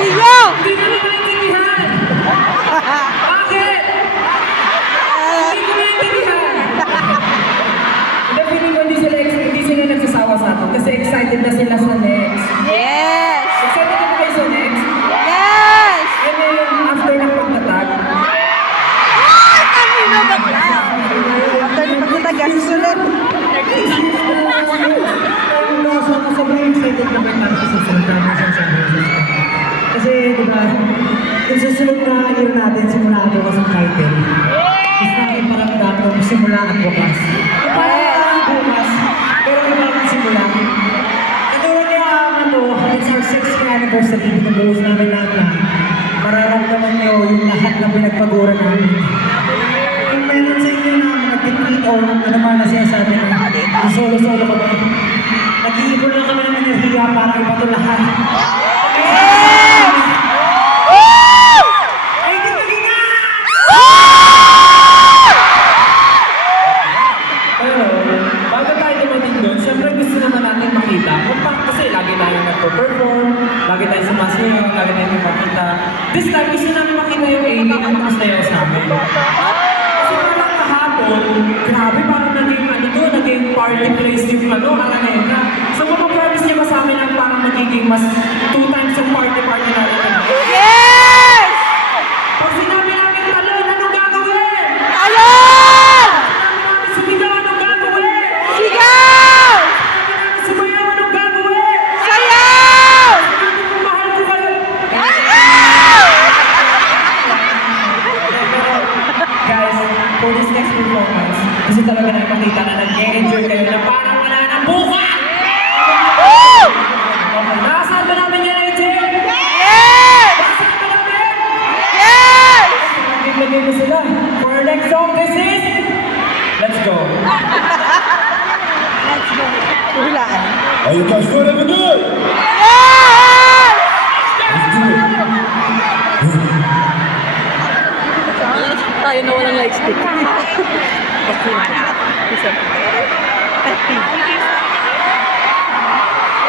Dio! Hindi ko na naintindihan! Bakit? Hindi ko naintindihan! Hindi, feeling ko hindi sila nagsasawa sa atin kasi excited na sila sa next. Yes! Excited na ba kayo sa next? Yes! And then, after ng pagtatag, Kami na bakla! After ng pagtataga, susunod. Sobrang excited na kayo para sa susunod namin sa San Jose. Kasi, di ba, yung susunod na year natin, simula at bukas ang title. Is natin parang dapat simula at bukas. Parang bukas, pero iba ang simula. Katulad niya, it's our 6th anniversary, pinag-uus namin lahat na mararamdaman niyo yung lahat ng pinagpagura namin. Kung meron sa inyo na nag-tweet or ano man na sinasabi na solo-solo kami, nag-iibon lang kami ng enerhiya para ibato lahat. Yes! Ay, di ba nga! pero, bago tayo dumating doon, syempre gusto naman natin makita kung kasi lagi tayo nagpo-perform, lagi tayo sumasayaw, lagi tayo makita. This time, gusto namin makita yung Amy at nakasayaw sa amin. Kasi parang kahapon, grabe parang naging party place yung Araneta. So mapapromise niya ba sa amin ang parang magiging mas 2 times yung party natin? Yes! Pag sinabi namin talon, anong gagawin? Talon! Sinabi namin sumigaw, anong gagawin? Sigaw! Sinabi namin sumayaw, anong gagawin? Sayaw! Sinabi kong mahal ko kayo. Guys, for this next performance, kasi talaga na makita na nag-enjoy kayo na parang wala nang buka! Okay, nakasaan ba namin yan, AJ? Yes! Nakasaan ba namin? Yes! Lagay mo sila. For our next song, this is... Let's go! Let's go. Hulaan. Are you guys ready to do it? Yes! Let's do it. Tayo na walang lightstick. Isa.